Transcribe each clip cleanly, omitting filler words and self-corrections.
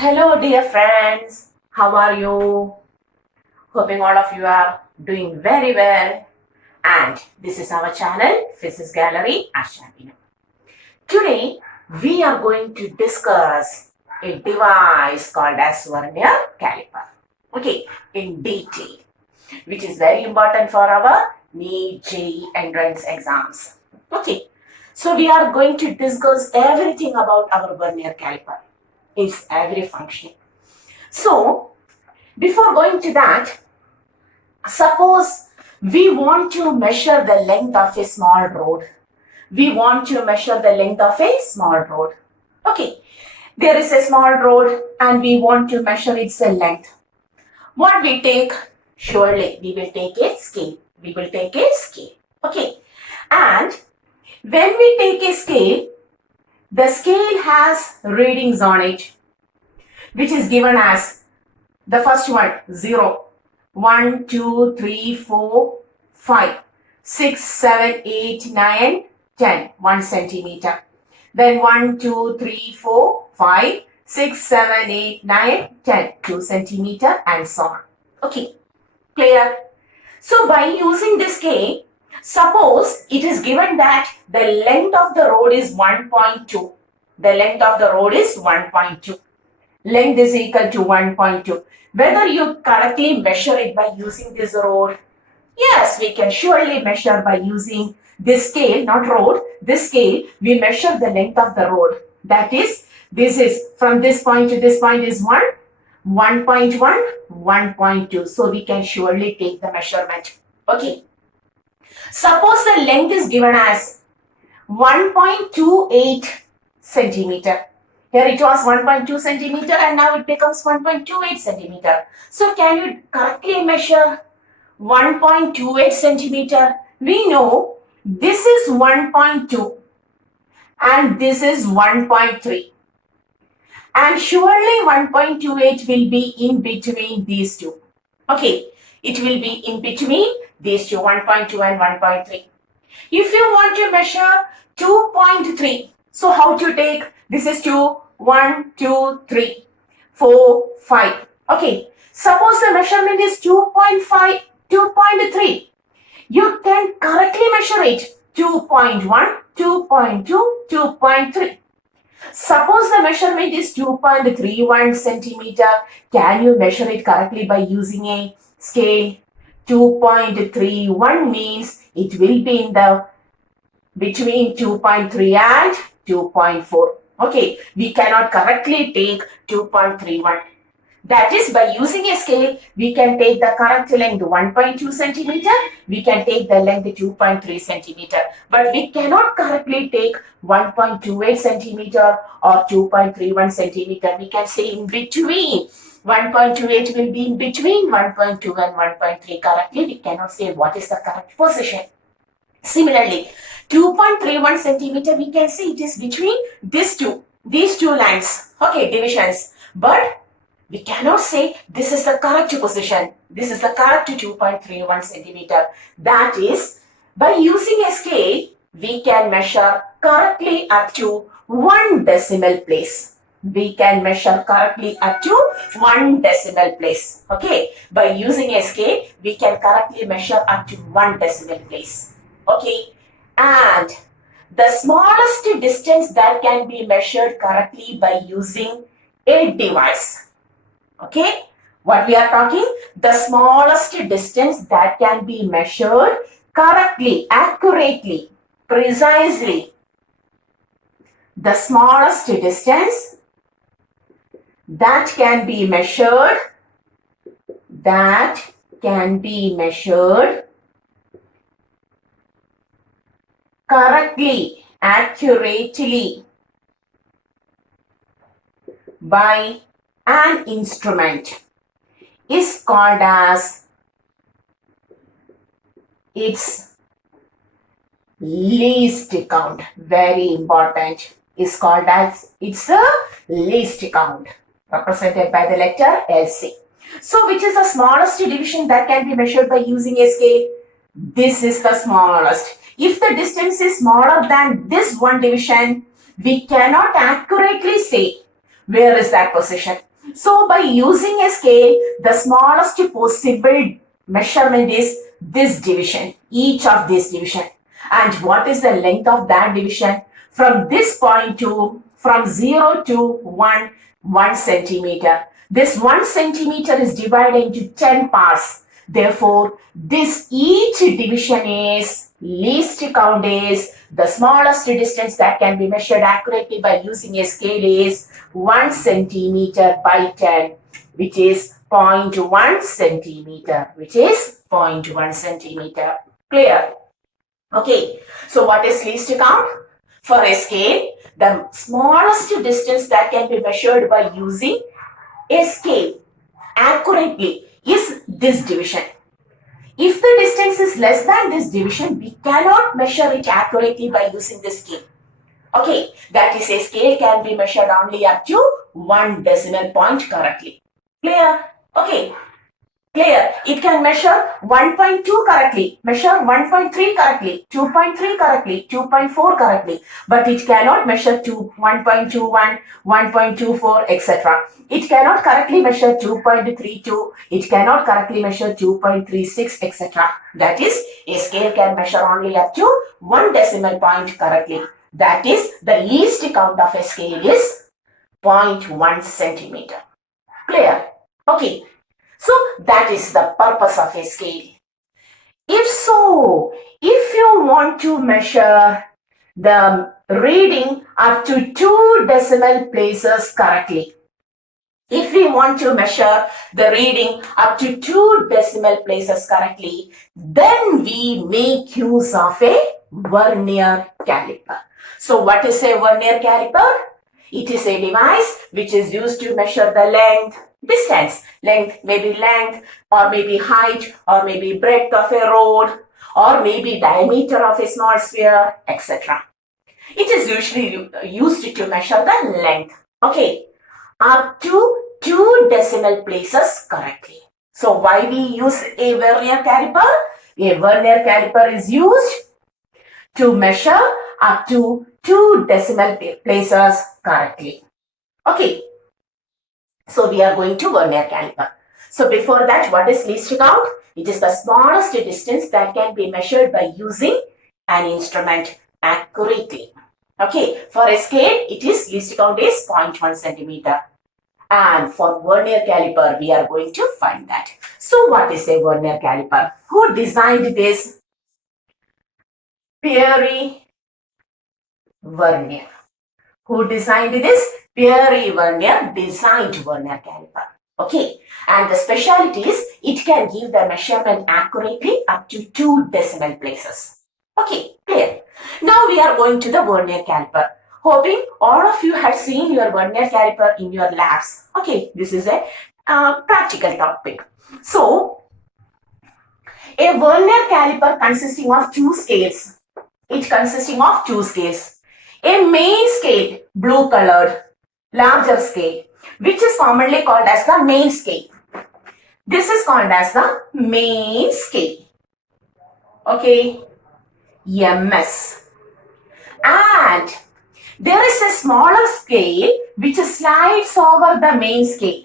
Hello dear friends, how are you? Hoping all of you are doing very well. And this is our channel, Physics Gallery Ashabina. Today we are going to discuss a device called as Vernier Calliper. Okay, in detail, which is very important for our NEET JEE entrance exams. Okay, so we are going to discuss everything about our Vernier Calliper. Its every function. So, before going to that, suppose we want to measure the length of a small road. We want to measure the length of a small road. Okay, there is a small road and we want to measure its length. What we take? Surely we will take a scale. We will take a scale. Okay, and when we take a scale, the scale has readings on it, which is given as the first one 0, 1, 2, 3, 4, 5, 6, 7, 8, 9, 10, 1 centimeter. Then 1, 2, 3, 4, 5, 6, 7, 8, 9, 10, 2 centimeter and so on. Okay, clear? So by using this scale, suppose it is given that the length of the road is 1.2. The length of the road is 1.2. Length is equal to 1.2. Whether you correctly measure it by using this road? Yes, we can surely measure by using this scale, not road. This scale, we measure the length of the road. That is, this is from this point to this point is 1, 1.1, 1.2. So we can surely take the measurement. Okay. Suppose the length is given as 1.28 centimeter. Here it was 1.2 centimeter and now it becomes 1.28 centimeter. So can you correctly measure 1.28 centimeter? We know this is 1.2 and this is 1.3. And surely 1.28 will be in between these two. Okay, it will be in between these two, 1.2 and 1.3. If you want to measure 2.3, so how to take? This is 2, 1, 2, 3, 4, 5. Okay, suppose the measurement is 2.5, 2.3. You can correctly measure it 2.1, 2.2, 2.3. Suppose the measurement is 2.31 centimeter. Can you measure it correctly by using a scale? 2.31 means it will be in the between 2.3 and 2.4. Okay, we cannot correctly take 2.31. That is, by using a scale, we can take the correct length 1.2 centimeter, we can take the length 2.3 centimeter, but we cannot correctly take 1.28 centimeter or 2.31 centimeter. We can say in between. 1.28 will be in between 1.2 and 1.3 correctly. We cannot say what is the correct position. Similarly, 2.31 centimeter, we can see it is between these two lines, okay, divisions. But we cannot say this is the correct position. This is the correct 2.31 centimeter. That is, by using a scale, we can measure correctly up to 1 decimal place. We can measure correctly up to 1 decimal place. Okay, by using a scale, we can correctly measure up to 1 decimal place. Okay, and the smallest distance that can be measured correctly by using a device. Okay, what we are talking? The smallest distance that can be measured correctly, accurately, precisely. The smallest distance that can be measured, correctly, accurately by an instrument is called as its least count. Very important. Is called as its least count, represented by the letter LC. So which is the smallest division that can be measured by using a scale? This is the smallest. If the distance is smaller than this one division, we cannot accurately say where is that position. So by using a scale, the smallest possible measurement is this division, each of this division. And what is the length of that division? From this point to, from 0 to 1 centimeter. This 1 centimeter is divided into 10 parts. Therefore, this each division is least count is the smallest distance that can be measured accurately by using a scale is 1 centimeter by 10, which is 0.1 centimeter, which is 0.1 centimeter. Clear? Okay, so what is least count? For a scale, the smallest distance that can be measured by using a scale accurately is this division. If the distance is less than this division, we cannot measure it accurately by using the scale. Okay, that is a scale can be measured only up to 1 decimal point correctly. Clear? Okay. Clear. It can measure 1.2 correctly, measure 1.3 correctly, 2.3 correctly, 2.4 correctly, but it cannot measure 1.21, 1.24, etc. It cannot correctly measure 2.32, it cannot correctly measure 2.36, etc. That is, a scale can measure only up to 1 decimal point correctly. That is, the least count of a scale is 0.1 centimeter. Clear? Okay. So that is the purpose of a scale. If so, if you want to measure the reading up to 2 decimal places correctly, if we want to measure the reading up to 2 decimal places correctly, then we make use of a Vernier caliper. So what is a Vernier caliper? It is a device which is used to measure the length, distance, length or maybe height or maybe breadth of a road or maybe diameter of a small sphere, etc. It is usually used to measure the length, okay, up to 2 decimal places correctly. So why we use a Vernier caliper? A Vernier caliper is used to measure up to 2 decimal places correctly. Okay, so we are going to Vernier caliper. So before that, what is least count? It is the smallest distance that can be measured by using an instrument accurately. Okay, for a scale, it is least count is 0.1 centimeter. And for Vernier caliper, we are going to find that. So what is a Vernier caliper? Who designed this? Pierre Vernier. Who designed this? Pierre Vernier designed Vernier caliper. Okay, and the specialty is it can give the measurement accurately up to 2 decimal places. Okay, clear. Now we are going to the Vernier caliper. Hoping all of you had seen your Vernier caliper in your labs. Okay, this is a practical topic. So, a Vernier caliper consisting of 2 scales. It consisting of 2 scales. A main scale, blue colored, larger scale, which is commonly called as the main scale. This is called as the main scale. Okay, MS. And there is a smaller scale which slides over the main scale,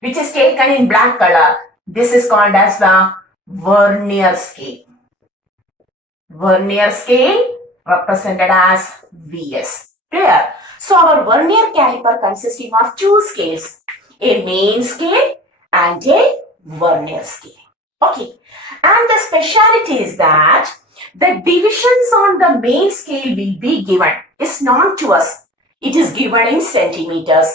which is taken in black color. This is called as the Vernier scale. Vernier scale represented as VS. Clear? So our Vernier caliper consisting of 2 scales, a main scale and a Vernier scale. Okay. And the speciality is that the divisions on the main scale will be given. It's known to us. It is given in centimeters.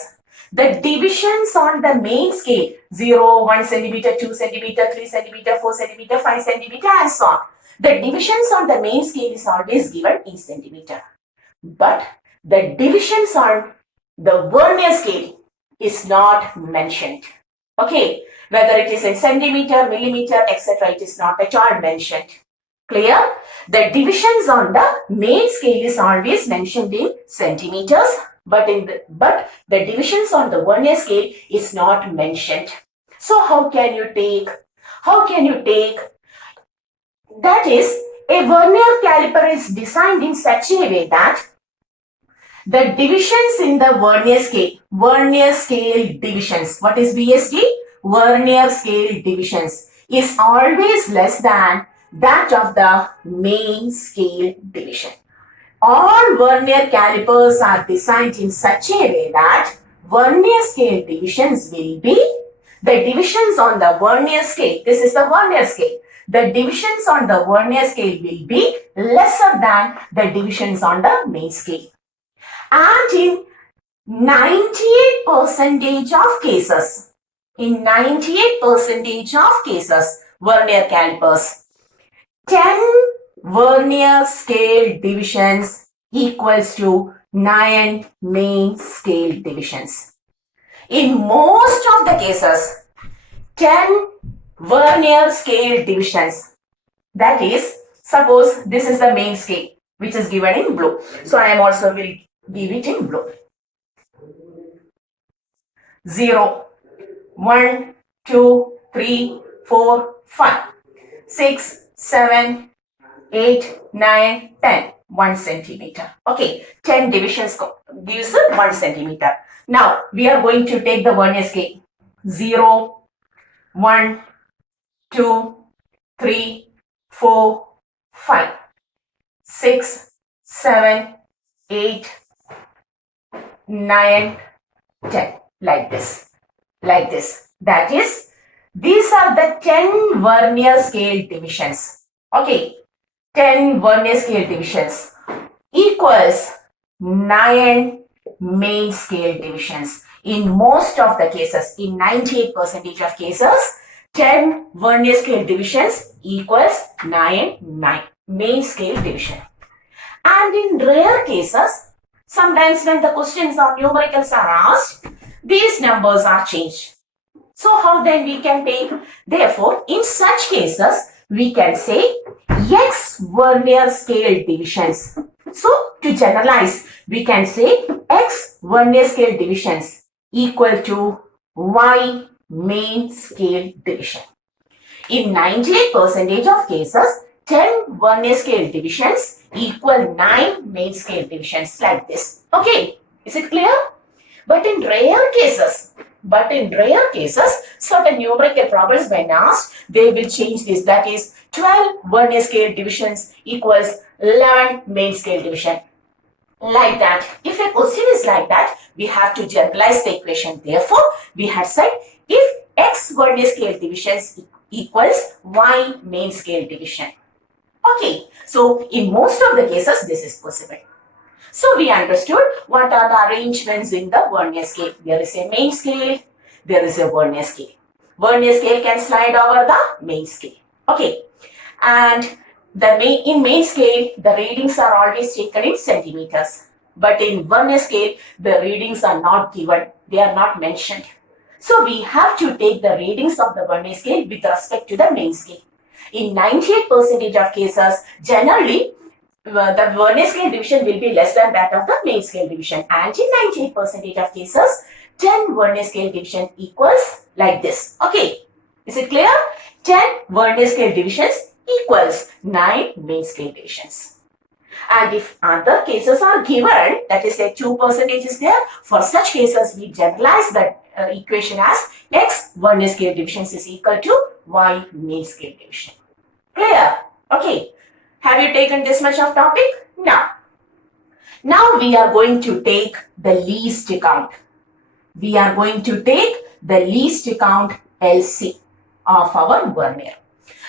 The divisions on the main scale 0, 1 centimeter, 2 centimeter, 3 centimeter, 4 centimeter, 5 centimeter and so on. The divisions on the main scale is always given in centimeter. But the divisions on the Vernier scale is not mentioned. Okay, whether it is in centimeter, millimeter, etc., it is not at all mentioned. Clear? The divisions on the main scale is always mentioned in centimeters, but the divisions on the Vernier scale is not mentioned. So how can you take? That is, a Vernier caliper is designed in such a way that The divisions in the Vernier scale divisions. What is VSD? Vernier scale divisions is always less than that of the main scale division. All vernier calipers are designed in such a way that vernier scale divisions will be the divisions on the vernier scale. This is the vernier scale. The divisions on the vernier scale will be lesser than the divisions on the main scale. And in 98% of cases, vernier calipers, 10 vernier scale divisions equals to 9 main scale divisions. In most of the cases, 10 vernier scale divisions. That is, suppose this is the main scale which is given in blue. So I am also will give it in blue. 0, 1, 2, 3, 4, 5, 6, 7, 8, 9, 10. 1 centimeter. Okay, 10 divisions gives 1 centimeter. Now, we are going to take the vernier scale. 0, 1, 2, 3, 4, 5, 6, 7, 8, 9, 10. Like this. That is, these are the 10 vernier scale divisions. Okay, 10 vernier scale divisions equals 9 main scale divisions. In most of the cases, in 98% of cases, 10 vernier scale divisions equals 9 main scale division. And in rare cases, sometimes when the questions or numericals are asked, these numbers are changed. So how then we can take? Therefore, in such cases, we can say X vernier scale divisions. So to generalize, we can say X vernier scale divisions equal to Y main scale division. In 98% of cases, 10 vernier scale divisions equal 9 main scale divisions, like this. Okay, is it clear? But in rare cases, certain numerical problems when asked, they will change this. That is, 12 vernier scale divisions equals 11 main scale division. Like that. If a question is like that, we have to generalize the equation. Therefore, we had said if X vernier scale divisions equals Y main scale division. Okay, so in most of the cases, this is possible. So we understood what are the arrangements in the vernier scale. There is a main scale, there is a vernier scale. Vernier scale can slide over the main scale. Okay, and in main scale, the readings are always taken in centimeters. But in vernier scale, the readings are not given, they are not mentioned. So we have to take the readings of the vernier scale with respect to the main scale. In 98% of cases, generally, the vernier scale division will be less than that of the main scale division. And in 98% of cases, 10 vernier scale division equals like this. Okay, is it clear? 10 vernier scale divisions equals 9 main scale divisions. And if other cases are given, that is like 2% is there, for such cases we generalize that equation as X vernier scale divisions is equal to Y main scale division. Clear? Okay. Have you taken this much of topic? Now we are going to take the least count. We are going to take the least count LC of our vernier.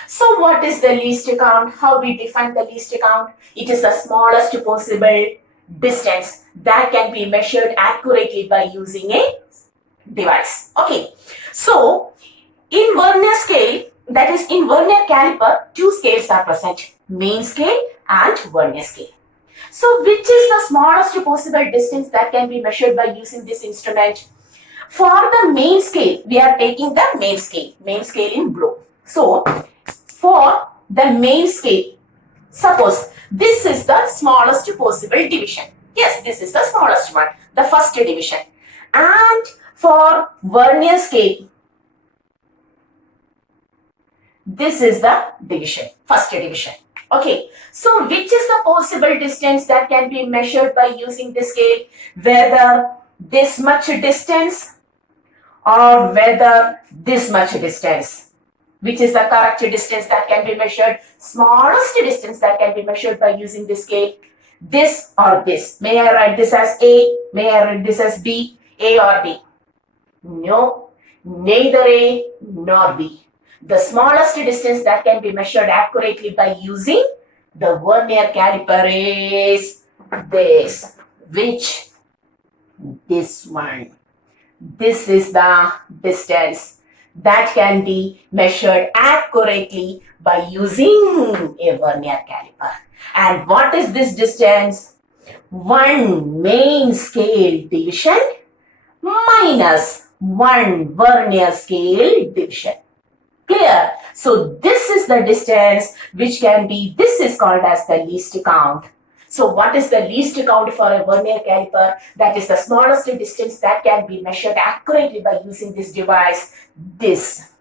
So what is the least count? How we define the least count? It is the smallest possible distance that can be measured accurately by using a device. Okay. So in vernier scale, that is in vernier caliper, two scales are present, main scale and vernier scale. So which is the smallest possible distance that can be measured by using this instrument? For the main scale, we are taking the main scale in blue. So for the main scale, suppose this is the smallest possible division. Yes, this is the smallest one, the first division. And for vernier scale, this is the division, first division. Okay, so which is the possible distance that can be measured by using the scale? Whether this much distance or whether this much distance. Which is the correct distance that can be measured? Smallest distance that can be measured by using the scale. This or this. May I write this as A? May I write this as B? A or B? No, neither A nor B. The smallest distance that can be measured accurately by using the vernier caliper is this. Which? This one. This is the distance that can be measured accurately by using a vernier caliper. And what is this distance? 1 main scale division minus 1 vernier scale division. Clear? So this is the distance which can be, this is called as the least count. So what is the least count for a vernier caliper? That is the smallest distance that can be measured accurately by using this device, this.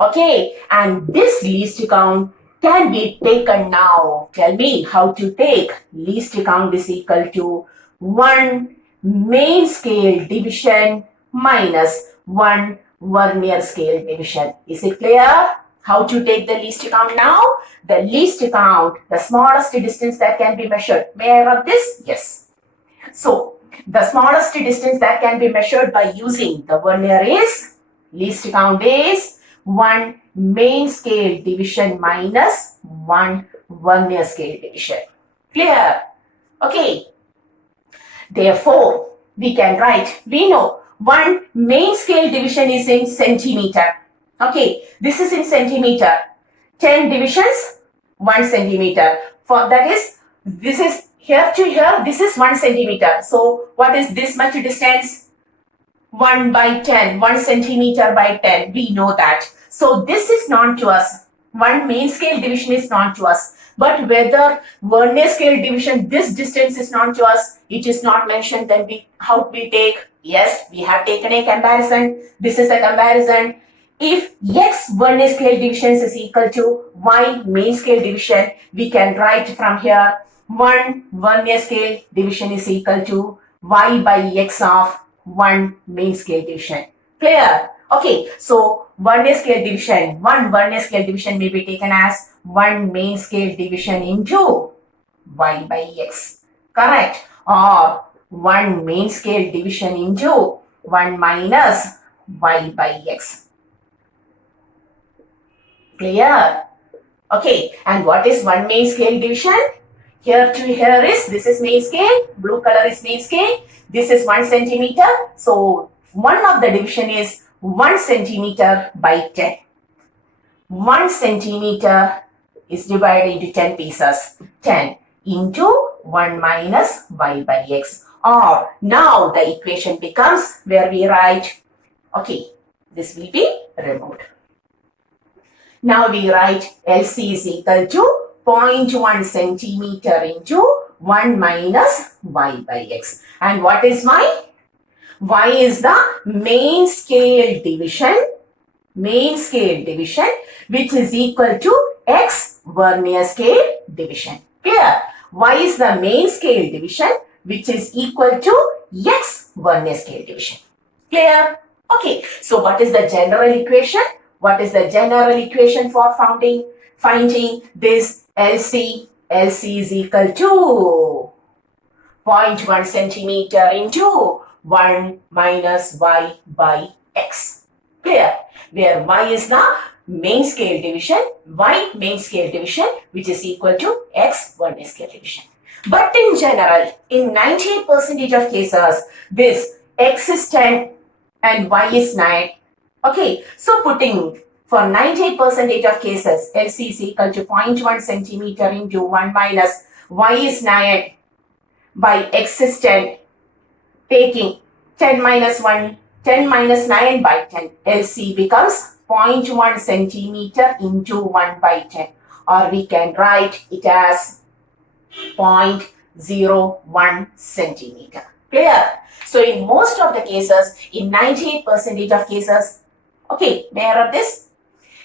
Okay, and this least count can be taken now. Tell me how to take. Least count is equal to 1 main scale division minus 1 vernier scale division. Is it clear? How to take the least count now? The least count, the smallest distance that can be measured. May I write this? Yes. So, the smallest distance that can be measured by using the vernier is, least count is 1 main scale division minus 1 vernier scale division. Clear? Okay. Therefore, we can write, we know 1 main scale division is in centimeter. Okay, this is in centimeter. 10 divisions, 1 centimeter. For that is, this is here to here, this is 1 centimeter. So, what is this much distance? 1 by 10, 1 centimeter by 10. We know that. So, this is known to us. 1 main scale division is known to us. But whether vernier scale division, this distance is known to us, it is not mentioned. Then how we take? Yes, we have taken a comparison. This is a comparison. If x vernier scale division is equal to y main scale division, we can write from here 1 vernier scale division is equal to y by x of 1 main scale division. Clear? Okay, so vernier scale division, 1 vernier scale division may be taken as 1 main scale division into y by x. Correct? Or 1 main scale division into 1 minus y by x. Clear? Okay, and what is 1 main scale division? Here to here is, this is main scale, blue color is main scale, this is 1 centimeter. So, one of the division is 1 centimeter by 10. 1 centimeter is divided into 10 pieces. 10 into 1 minus y by x. Or now the equation becomes where we write, okay, this will be removed. Now we write LC is equal to 0.1 centimeter into 1 minus y by x. And what is y? Y is the main scale division, which is equal to x vernier scale division. Clear? Y is the main scale division, which is equal to x vernier scale division. Clear? Okay, so what is the general equation? What is the general equation for finding this LC? LC is equal to 0.1 centimeter into 1 minus y by x. Clear? Where y is the main scale division, which is equal to x vernier scale division. But in general, in 98% of cases, this x is 10 and y is 9. Okay, so putting for 98% of cases, LC is equal to 0.1 centimeter into 1 minus y is 9 by x is 10. Taking 10 minus 1, 10 minus 9 by 10. LC becomes 0.1 centimeter into 1 by 10. Or we can write it as 0.01 centimeter. Clear? So in most of the cases, in 98% of cases, okay, may I write this?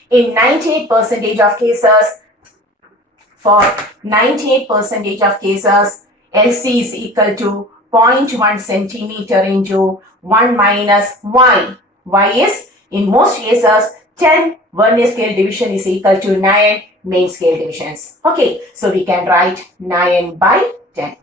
In 98% of cases, for 98% of cases, LC is equal to 0.1 centimeter into 1 minus Y. Y is, in most cases, 10 Vernier scale division is equal to 9 main scale divisions. Okay, so we can write 9 by 10.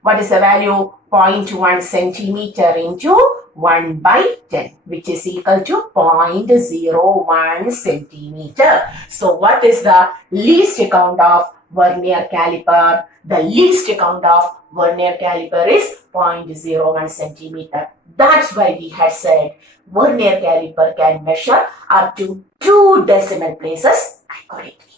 What is the value? 0.1 centimeter into 1 by 10, which is equal to 0.01 centimeter. So what is the least count of Vernier caliper? The least count of Vernier caliper is 0.01 centimeter. That's why we had said Vernier caliper can measure up to 2 decimal places accurately.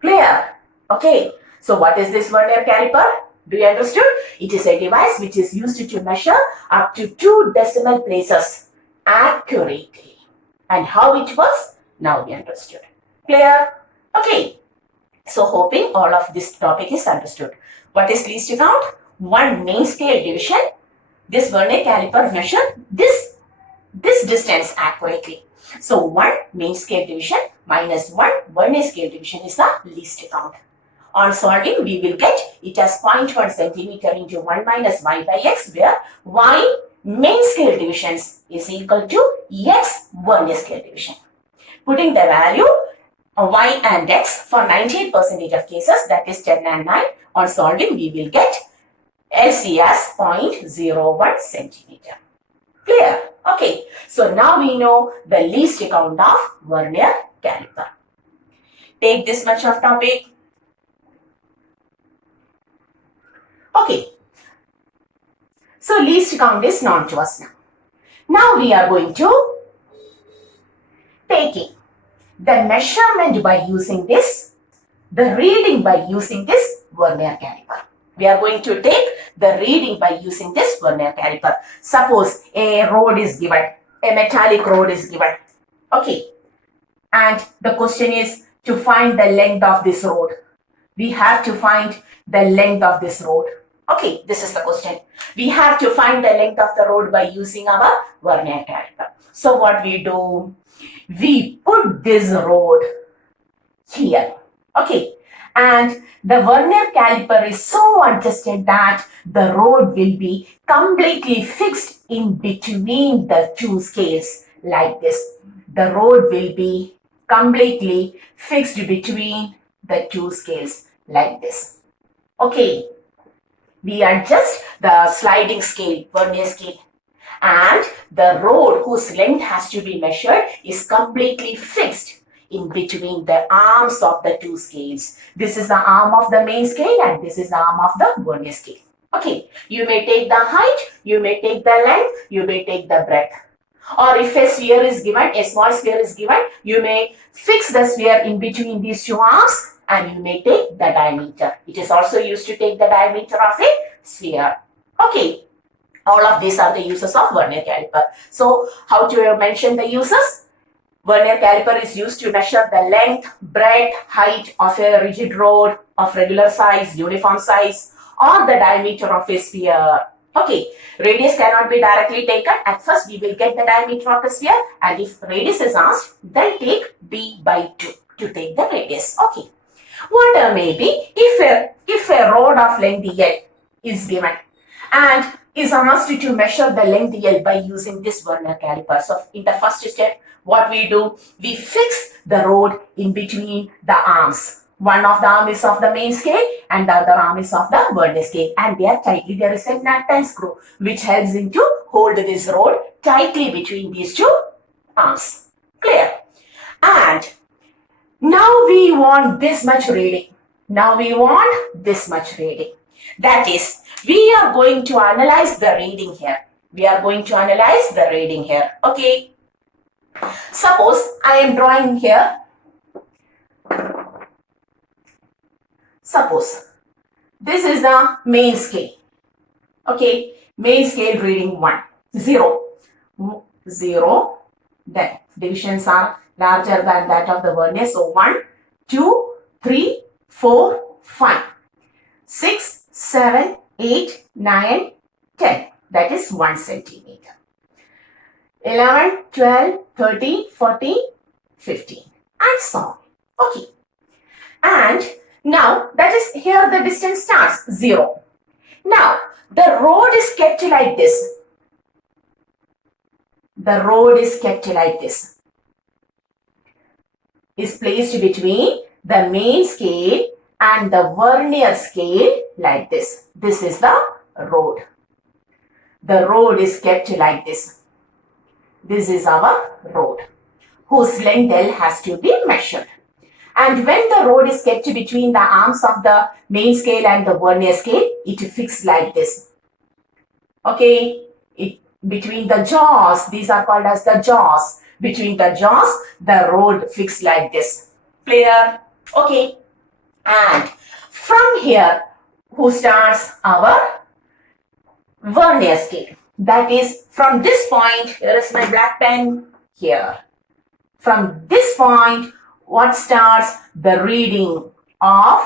Clear? Okay. So what is this Vernier caliper? Do you understood? It is a device which is used to measure up to 2 decimal places accurately. And how it works? Now we understood. Clear? Okay. So hoping all of this topic is understood. What is least count? 1 main scale division. This Vernier caliper measure this distance accurately. So 1 main scale division minus 1 Vernier scale division is the least count. On solving, we will get it as 0.1 centimeter into 1 minus Y by X, where Y main scale divisions is equal to X Vernier scale division. Putting the value Y and X for 98% of cases, that is 10 and 9, on solving, we will get LC as 0.01 centimeter. Clear? Okay. So now we know the least count of Vernier caliper. Take this much of topic. Okay. So least count is known to us now. Now we are going to taking the measurement by using this, the reading by using this Vernier caliper. We are going to take the reading by using this Vernier caliper. Suppose a rod is given, a metallic rod is given. Okay. And the question is to find the length of this rod. We have to find the length of this rod. Okay, this is the question. We have to find the length of the rod by using our Vernier caliper. So what we do? We put this rod here. Okay. And the Vernier caliper is so adjusted that the rod will be completely fixed in between the 2 scales like this. The rod will be completely fixed between the 2 scales like this. Okay. We adjust the sliding scale, Vernier scale, and the rod whose length has to be measured is completely fixed in between the arms of the 2 scales. This is the arm of the main scale and this is the arm of the Vernier scale. Okay, you may take the height, you may take the length, you may take the breadth. Or if a sphere is given, a small sphere is given, you may fix the sphere in between these 2 arms and you may take the diameter. It is also used to take the diameter of a sphere. Okay, all of these are the uses of Vernier caliper. So, how to mention the uses? Vernier caliper is used to measure the length, breadth, height of a rigid rod of regular size, uniform size, or the diameter of a sphere. Okay, radius cannot be directly taken. At first, we will get the diameter of the sphere, and if radius is asked, then take b by 2 to take the radius. Okay. What may be if a rod of length L is given and is asked to measure the length L by using this Vernier caliper. So in the first step, what we do, we fix the rod in between the arms. One of the arm is of the main scale and the other arm is of the Vernier scale, and there tightly there is a nut and screw which helps him to hold this rod tightly between these 2 arms. Clear? And now we want this much reading. Now we want this much reading. That is, we are going to analyze the reading here. We are going to analyze the reading here. Okay. Suppose I am drawing here. Suppose this is the main scale. Okay. Main scale reading 1, 0, 0. Then divisions are larger than that of the Vernier. So 1, 2, 3, 4, 5, 6, 7, 8, 9, 10. That is 1 centimeter. 11, 12, 13, 14, 15 and so on. Okay. And Now, that is here the distance starts 0. Now, the road is kept like this. The road is kept like this. Is placed between the main scale and the vernier scale like this. This is the road. The road is kept like this. This is our road, whose length L has to be measured. And when the road is kept between the arms of the main scale and the vernier scale, it is fixed like this. Okay, between the jaws, these are called as the jaws. Between the jaws, the road fixed like this. Clear? Okay. And from here, who starts our vernier scale? That is from this point, here is my black pen, here. From this point, what starts? The reading of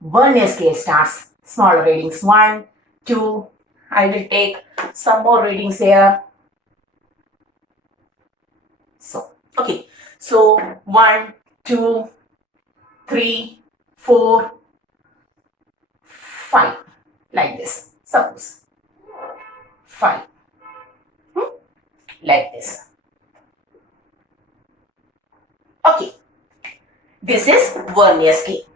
vernier scale starts. Smaller readings, 1, 2. I will take some more readings here. So, okay. So, 1, 2, 3, 4, 5. Like this. Suppose. 5. Like this. Okay. This is vernier scale.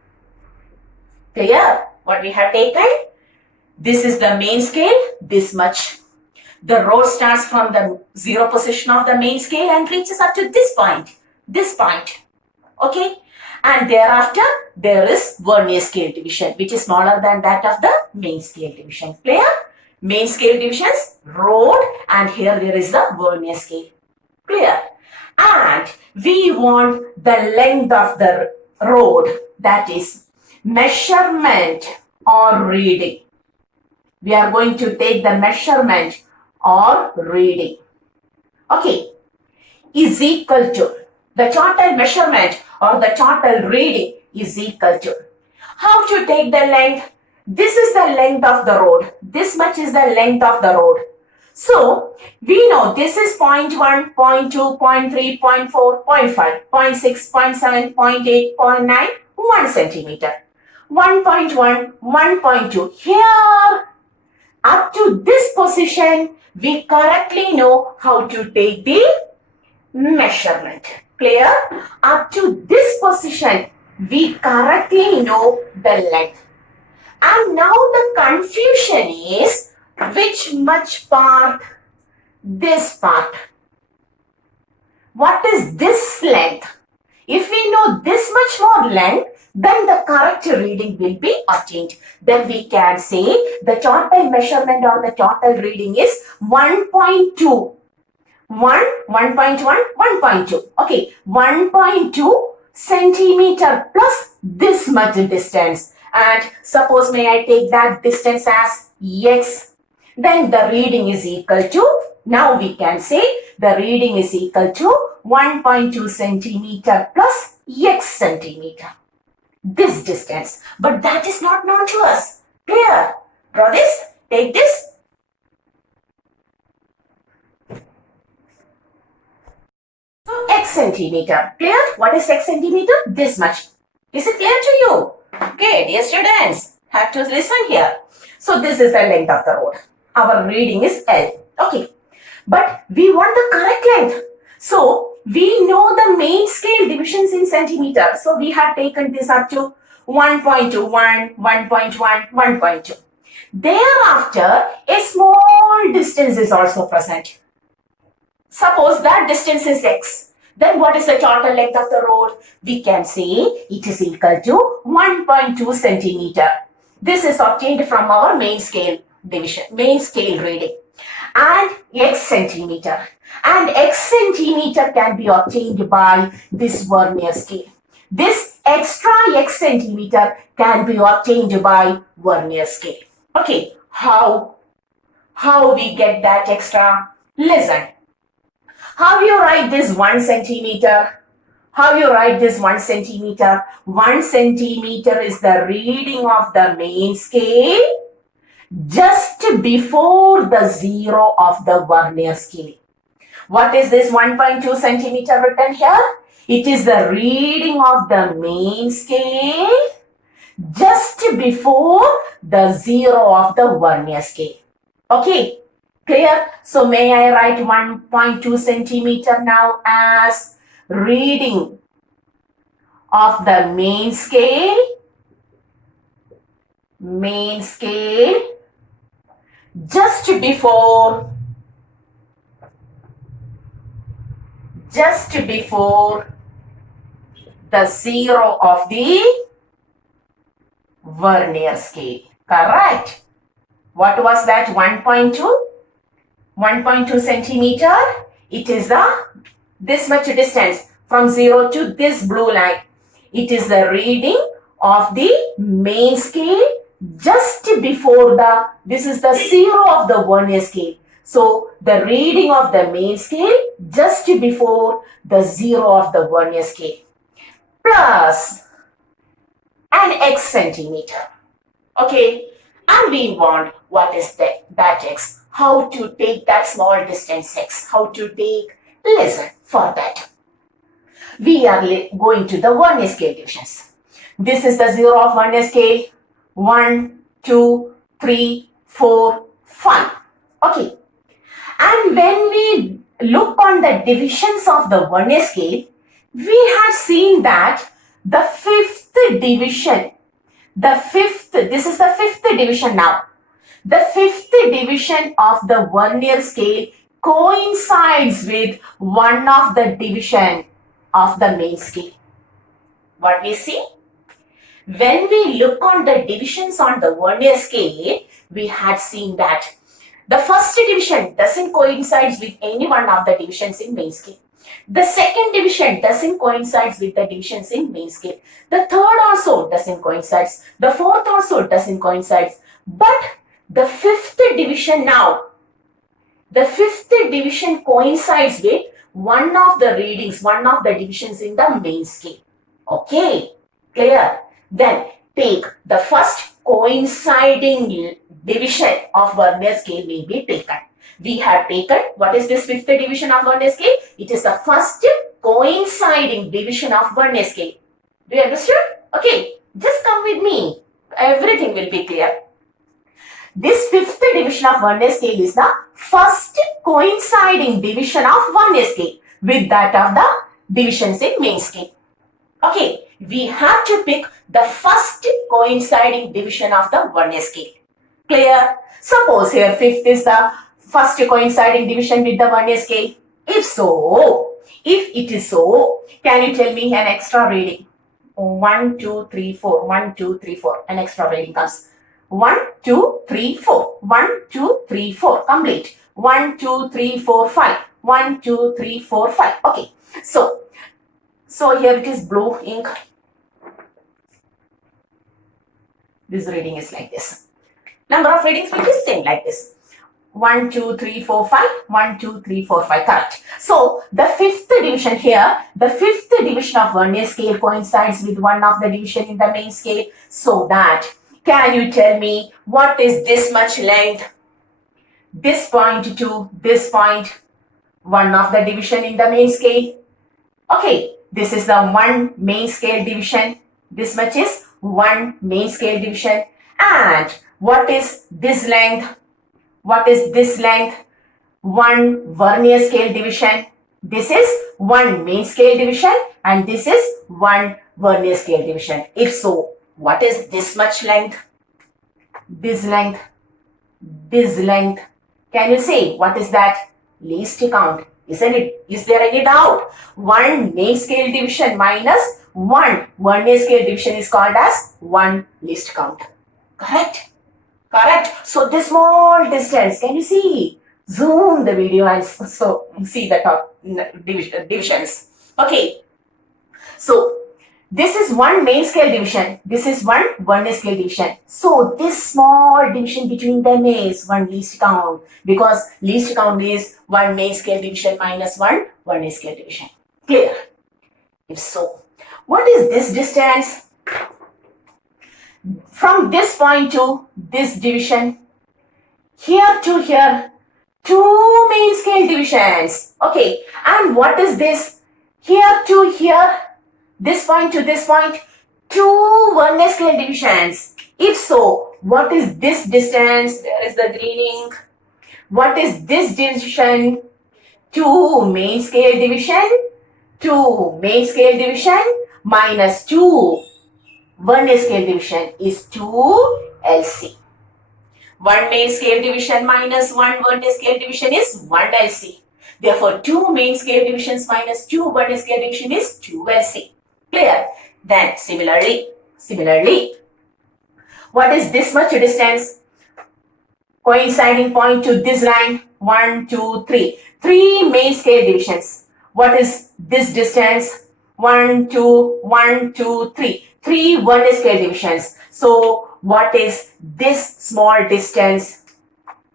Clear? What we have taken? This is the main scale, this much. The road starts from the 0 position of the main scale and reaches up to this point. Okay? And thereafter, there is vernier scale division, which is smaller than that of the main scale division. Clear? Main scale divisions, road, and here there is the vernier scale. Clear? And we want the length of the road, that is measurement or reading. We are going to take the measurement or reading. Okay, is equal to the total measurement or the total reading is equal to. How to take the length? This is the length of the road. This much is the length of the road. So, we know this is 0.1, 0.2, 0.3, 0.4, 0.5, 0.6, 0.7, 0.8, 0.9, 1 centimeter. 1.1, 1.2. Here, up to this position, we correctly know how to take the measurement. Clear? Up to this position, we correctly know the length. And now the confusion is, which much part? This part. What is this length? If we know this much more length, then the correct reading will be obtained. Then we can say the total measurement or the total reading is 1.2. 1.1, 1.2. Okay, 1.2 centimeter plus this much distance. And suppose may I take that distance as x. Then the reading is equal to, now we can say the reading is equal to 1.2 centimeter plus x centimeter. This distance. But that is not known to us. Clear? Draw this. Take this. So x centimeter. Clear? What is x centimeter? This much. Is it clear to you? Okay, dear students, have to listen here. So this is the length of the road. Our reading is L. Okay. But we want the correct length. So we know the main scale divisions in centimeter. So we have taken this up to 1.2, 1, 1.1, 1.2. Thereafter, a small distance is also present. Suppose that distance is x. Then what is the total length of the road? We can say it is equal to 1.2 centimeter. This is obtained from our main scale division, main scale reading. And x centimeter. And x centimeter can be obtained by this vernier scale. This extra x centimeter can be obtained by vernier scale. Okay, how we get that extra? Listen. How you write this 1 centimeter? How you write this 1 centimeter? 1 centimeter is the reading of the main scale just before the 0 of the vernier scale. What is this 1.2 centimeter written here? It is the reading of the main scale just before the zero of the vernier scale. Okay, clear? So may I write 1.2 centimeter now as reading of the main scale just before the zero of the vernier scale. Correct? What was that? 1.2 centimeter. It is this much distance from 0 to this blue line. It is the reading of the main scale just before this is the zero of the vernier scale. So the reading of the main scale just before the zero of the vernier scale plus an x centimeter. Okay, and we want what is that x? How to take that small distance x? How to take? Listen for that. We are going to the vernier scale divisions. This is the zero of vernier scale. 1, 2, 3, 4, 5. Okay. And when we look on the divisions of the vernier scale, we have seen that the fifth division, this is the fifth division now. The fifth division of the vernier scale coincides with one of the division of the main scale. What we see? When we look on the divisions on the vernier scale, we had seen that the first division doesn't coincide with any one of the divisions in main scale. The second division doesn't coincide with the divisions in main scale. The third also doesn't coincide. The fourth also doesn't coincide. But the fifth division now, the fifth division coincides with one of the readings, one of the divisions in the main scale. Okay, clear? Then take the first coinciding division of vernier scale will be taken. We have taken, what is this fifth division of vernier scale? It is the first coinciding division of vernier scale. Do you understand? Okay, just come with me. Everything will be clear. This fifth division of vernier scale is the first coinciding division of vernier scale with that of the divisions in main scale. Okay, we have to pick the first coinciding division of the vernier scale. Clear? Suppose here fifth is the first coinciding division with the vernier scale. If it is so, can you tell me an extra reading? 1, 2, 3, 4. 1, 2, 3, 4. An extra reading comes. 1, 2, 3, 4. 1, 2, 3, 4. Complete. 1, 2, 3, 4, 5. 1, 2, 3, 4, 5. Okay. So here it is blue ink. This reading is like this. Number of readings will be same like this. 1, 2, 3, 4, 5. 1, 2, 3, 4, 5. Correct. So the fifth division here, the fifth division of vernier scale coincides with one of the division in the main scale. So that, can you tell me what is this much length? This point to this point, one of the division in the main scale. Okay, this is the one main scale division. This much is one main scale division. And what is this length? What is this length? One vernier scale division. This is one main scale division and this is one vernier scale division. If so, what is this much length? This length. This length. Can you say what is that? Least count. Isn't it? Is there any doubt? One main scale division minus one vernier scale division is called as one least count. Correct? Correct. So this small distance, can you see? Zoom the video and so see the top divisions. Okay. So this is one main scale division. This is one vernier scale division. So this small division between them is one least count because least count is one main scale division minus one vernier scale division. Clear? If so, what is this distance? From this point to this division, here to here, two main scale divisions. Okay, and what is this? here to here, this point to this point, two Vernier scale divisions. If so, what is this distance? There is the green ink. What is this division? Two main scale division. Two main scale division minus two Vernier scale division is 2 LC. One main scale division minus one Vernier scale division is 1 LC. Therefore, two main scale divisions minus two Vernier scale division is 2 LC. Clear? Then similarly, what is this much distance? Coinciding point to this line, 1, 2, 3. 3 main scale divisions. What is this distance? 1, 2, 1, 2, 3. 3 Vernier scale divisions. So, what is this small distance?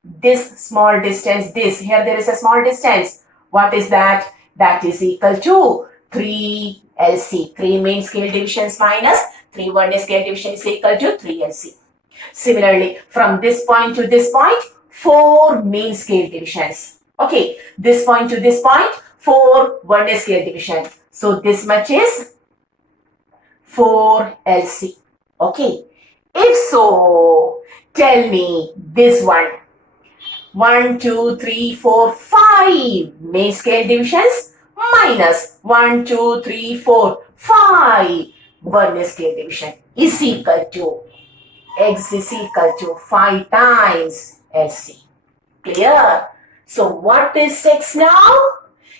This small distance, this. Here there is a small distance. What is that? That is equal to 3 LC. 3 main scale divisions minus 3 Vernier scale division is equal to 3 LC. Similarly, from this point to this point, 4 main scale divisions. Okay, this point to this point, 4 Vernier scale division. So, this much is 4 LC. Okay, if so, tell me this one. 1, 2, 3, 4, 5 main scale divisions minus 1, 2, 3, 4, 5 Vernier scale division is equal to X is equal to 5 times LC. Clear? So what is X now?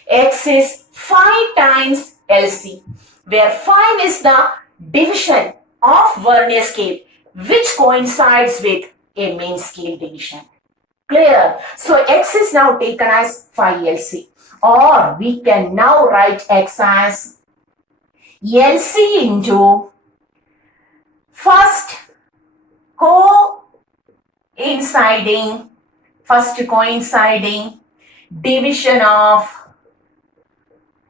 X is 5 times LC, where 5 is the division of Vernier scale which coincides with a main scale division. Clear? So X is now taken as 5 LC, or we can now write X as LC into first coinciding division of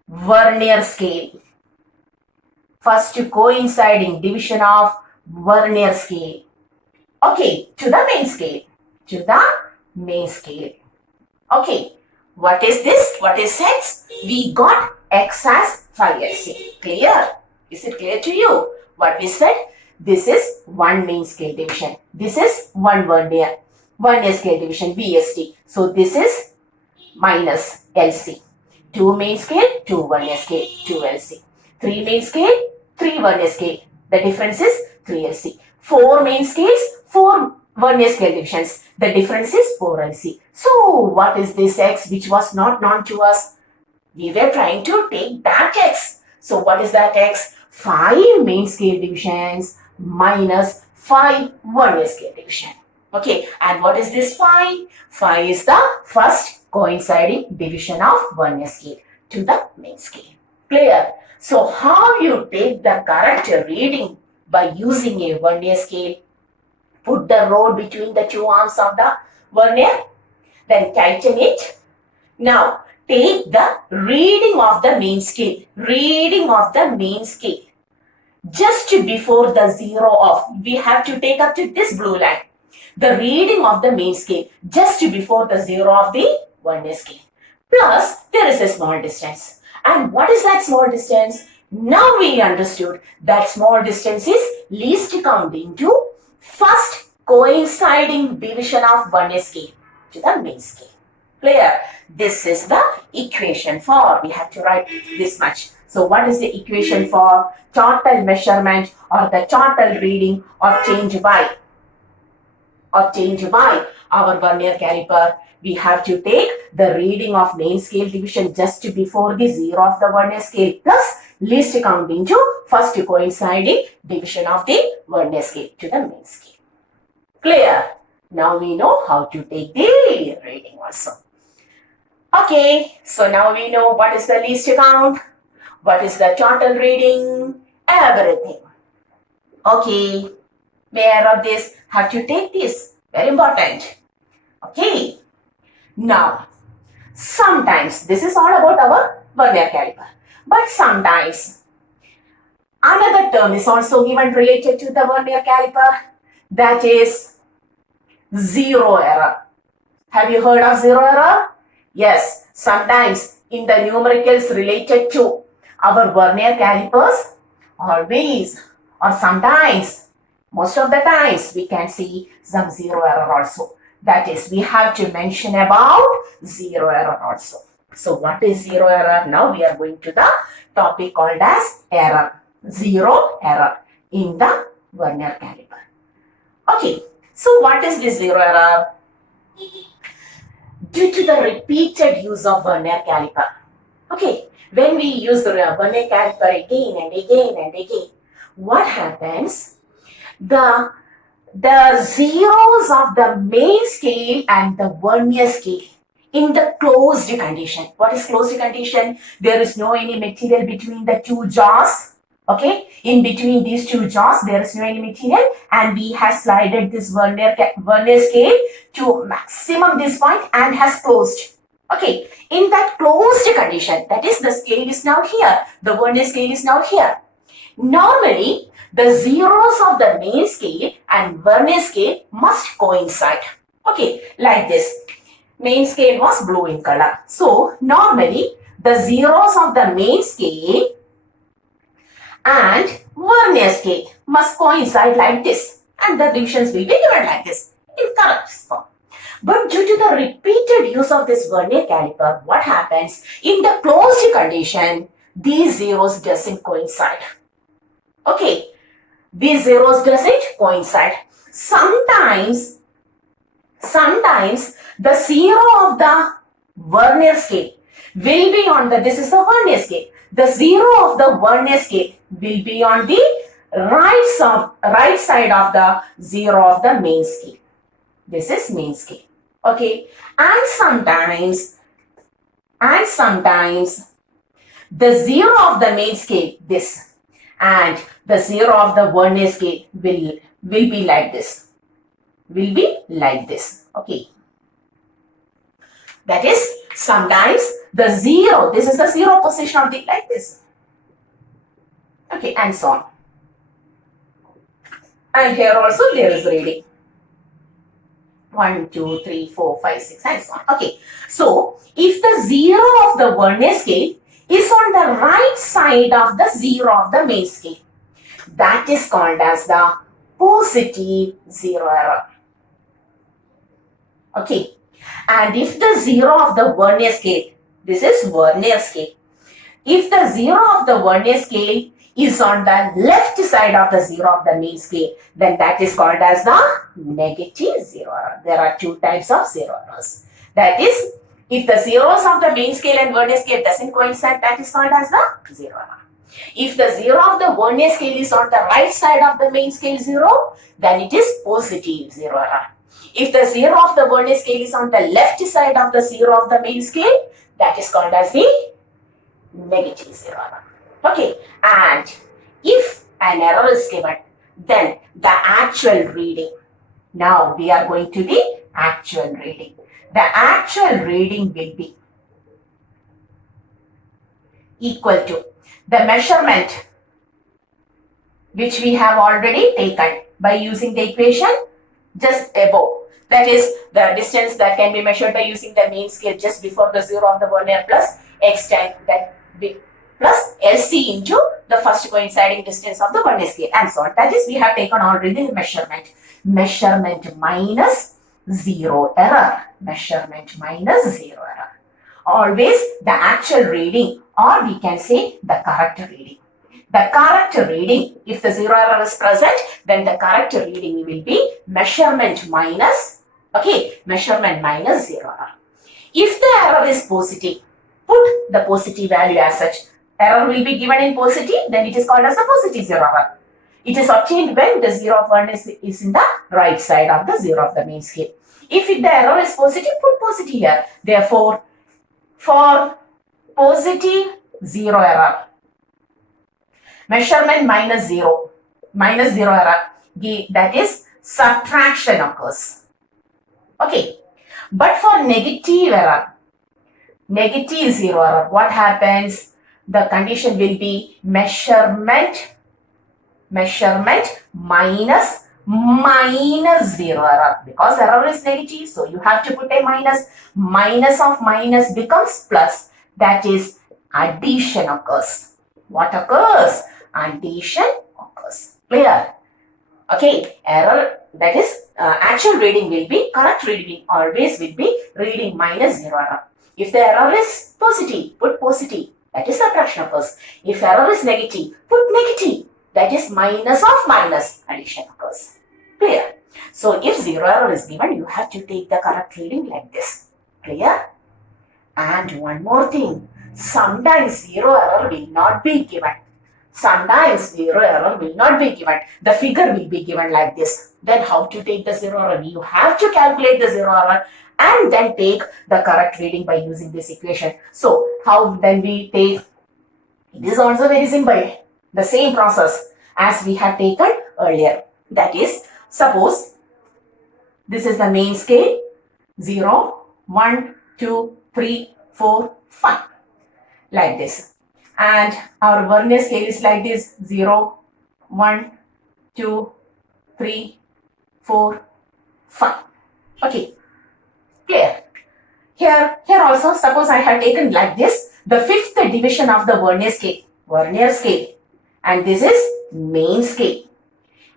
Vernier scale. First coinciding division of Vernier scale. Okay, to the main scale. Okay, what is this? What is X? We got X as 5 LC. Clear? Is it clear to you? What we said? This is one main scale division. This is one Vernier scale division, VSD. So this is minus LC. 2 main scale, 2 Vernier scale, 2 LC. 3 main scale, 3 Vernier scale. The difference is 3 LC. 4 main scales, 4 Vernier scale divisions. The difference is 4 LC. So what is this X which was not known to us? We were trying to take that X. So what is that X? 5 main scale divisions minus 5 Vernier scale division. Okay, and what is this 5? 5 is the first coinciding division of Vernier scale to the main scale. Clear? So how you take the correct reading by using a Vernier scale? Put the rod between the two arms of the Vernier, then tighten it. Now take the reading of the main scale. Just before the 0 off, we have to take up to this blue line. The reading of the main scale just before the 0 of the Vernier scale. Plus, there is a small distance. And what is that small distance? Now we understood that small distance is least count into first coinciding division of Vernier scale to the main scale. Clear? This is the equation for, we have to write this much. So what is the equation for total measurement or the total reading or change by our Vernier caliper? We have to take the reading of main scale division just before the 0 of the Vernier scale plus least count into first coinciding division of the Vernier scale to the main scale. Clear? Now we know how to take the reading also. Okay, so now we know what is the least count, what is the total reading, everything. Okay, aware of this, have to take this, very important. Okay, now sometimes, this is all about our Vernier caliper, but sometimes another term is also given related to the Vernier caliper, that is zero error. Have you heard of zero error? Yes, sometimes in the numericals related to our Vernier calipers always or sometimes, most of the times, we can see some zero error also. That is, we have to mention about zero error also. So what is zero error? Now we are going to the topic called as error. Zero error in the Vernier caliper. Okay, so what is this zero error? Due to the repeated use of Vernier caliper. Okay, when we use the Vernier caliper again and again and again, what happens? The zeros of the main scale and the Vernier scale in the closed condition. What is closed condition? There is no any material between the two jaws. Okay, in between these two jaws, there is no any material, and we have slided this Vernier scale to maximum this point and has closed. Okay, in that closed condition, that is, the scale is now here, the Vernier scale is now here. Normally, the zeros of the main scale and Vernier scale must coincide. Okay, like this. Main scale was blue in color. So, normally, the zeros of the main scale and Vernier scale must coincide like this. And the divisions will be given like this in correct form. But due to the repeated use of this Vernier caliper, what happens? In the closed condition, these zeros doesn't coincide. Okay, these zeros doesn't coincide. Sometimes the zero of the Vernier scale will be on the, this is the Vernier scale. The zero of the Vernier scale will be on the right side of the zero of the main scale. This is main scale. Okay, and sometimes the zero of the main scale, this, and the zero of the Vernier scale will be like this. Will be like this. Okay. That is, sometimes the zero, this is the zero position of the, like this. Okay, and so on. And here also there is reading. 1, 2, 3, 4, 5, 6, and so on. Okay. So, if the zero of the Vernier scale is on the right side of the zero of the main scale, that is called as the positive zero error. Okay. And if the zero of the Vernier scale, this is Vernier scale, if the zero of the Vernier scale is on the left side of the zero of the main scale, then that is called as the negative zero error. There are two types of zero errors. That is, if the zeros of the main scale and Vernier scale doesn't coincide, that is called as the zero error. If the zero of the Vernier scale is on the right side of the main scale zero, then it is positive zero error. If the zero of the Vernier scale is on the left side of the zero of the main scale, that is called as the negative zero error. Okay, and if an error is given, then the actual reading. Now we are going to the actual reading. The actual reading will be equal to the measurement which we have already taken by using the equation just above. That is the distance that can be measured by using the main scale just before the zero of the Vernier plus extent that plus LC into the first coinciding distance of the Vernier scale and so on. That is, we have taken already the measurement. Measurement minus zero error. Measurement minus zero error. Always the actual reading, or we can say the correct reading. The correct reading, if the zero error is present, then the correct reading will be measurement minus, okay, measurement minus zero error. If the error is positive, put the positive value as such. Error will be given in positive, then it is called as a positive zero error. It is obtained when the zero of Vernier is in the right side of the zero of the main scale. If the error is positive, put positive here. Therefore, for positive zero error, measurement minus zero error, that is subtraction occurs. Okay, but for negative error, negative zero error, what happens? The condition will be measurement minus zero error, because error is negative, so you have to put a minus. Minus of minus becomes plus, that is addition occurs. what occurs? Addition occurs. Clear? Okay, error, that is actual reading will be, correct reading always will be reading minus 0 error. If the error is positive, put positive, that is subtraction occurs. If error is negative, put negative, that is minus of minus, addition occurs. Clear? So if 0 error is given, you have to take the correct reading like this. Clear? And one more thing, sometimes 0 error will not be given. Sometimes 0 error will not be given. The figure will be given like this. Then how to take the 0 error? You have to calculate the 0 error and then take the correct reading by using this equation. So how then we take? It is also very simple. The same process as we have taken earlier. That is, suppose this is the main scale. 0, 1, 2, 3, 4, 5. Like this. And our Vernier scale is like this: 0, 1, 2, 3, 4, 5. Okay, clear? Here also, suppose I had taken like this, the fifth division of the Vernier scale, and this is main scale.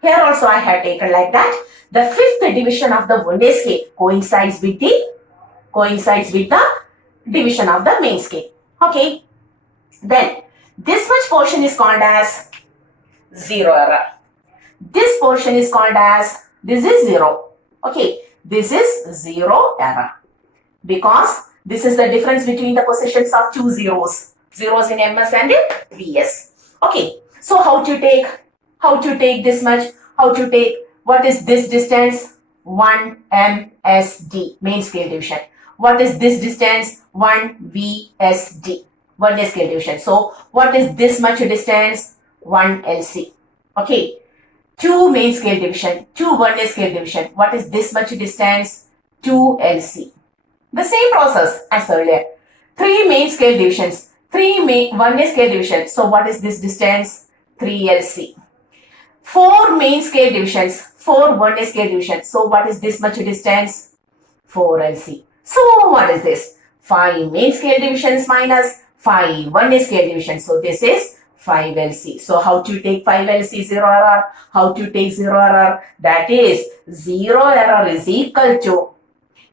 Here also I had taken like that, the fifth division of the Vernier scale coincides with the division of the main scale. Okay. Then this much portion is called as 0 error. This portion is called as, this is 0. Okay, this is 0 error. Because this is the difference between the positions of two zeros. Zeros in MS and in VS. Okay, so how to take this much? What is this distance? 1 MSD, main scale division. What is this distance? 1 VSD. Vernier scale division. So what is this much distance? 1 LC. Okay. 2 main scale division, 2 Vernier scale division. What is this much distance? 2 LC. The same process as earlier. 3 main scale divisions, 3 Vernier scale division. So what is this distance? 3 LC. 4 main scale divisions, 4 Vernier scale division. So what is this much distance? 4 LC. So what is this? 5 main scale divisions minus 5 Vernier scale division. So this is 5 LC. So how to take 5 LC 0 error? How to take 0 error? That is 0 error is equal to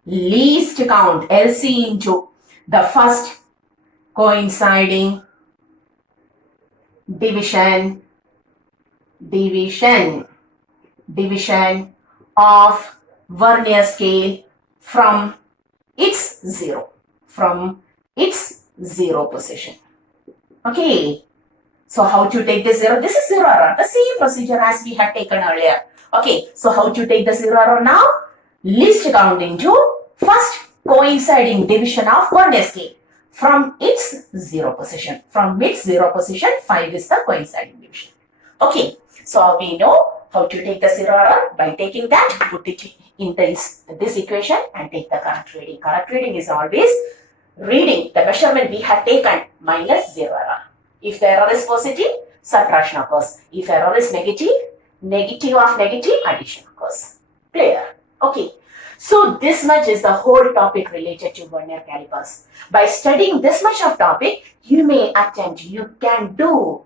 least count LC into the first coinciding division of Vernier scale from its 0 position. Okay, so how to take this 0? This is 0 error, the same procedure as we had taken earlier. Okay, so how to take the 0 error now? Least count into first coinciding division of Vernier scale from its 0 position. From its 0 position, 5 is the coinciding division. Okay, so we know how to take the 0 error by taking that, put it in this equation and take the correct reading. Correct reading is always reading the measurement we have taken minus 0 error. If the error is positive, subtraction occurs. If error is negative, negative of negative, addition occurs. Clear? Okay. So this much is the whole topic related to Vernier calipers. By studying this much of topic, you may attempt, you can do.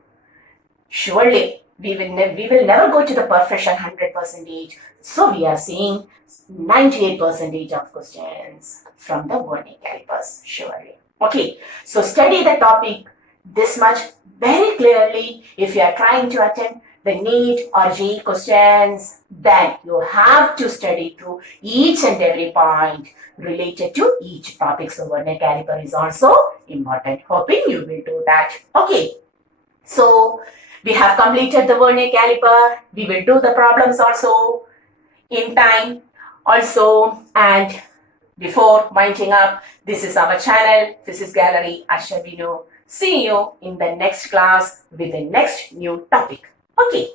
Surely, we will never go to the perfection 100%. So we are seeing 98% of questions from the Vernier calipers, surely. Okay, so study the topic this much very clearly. If you are trying to attempt the NEET or JEE questions, then you have to study through each and every point related to each topic. So Vernier caliper is also important. Hoping you will do that. Okay, so we have completed the Vernier caliper. We will do the problems also in time also. And before winding up, this is our channel, Physics Gallery, Asha Vinu. See you in the next class with the next new topic. Okay.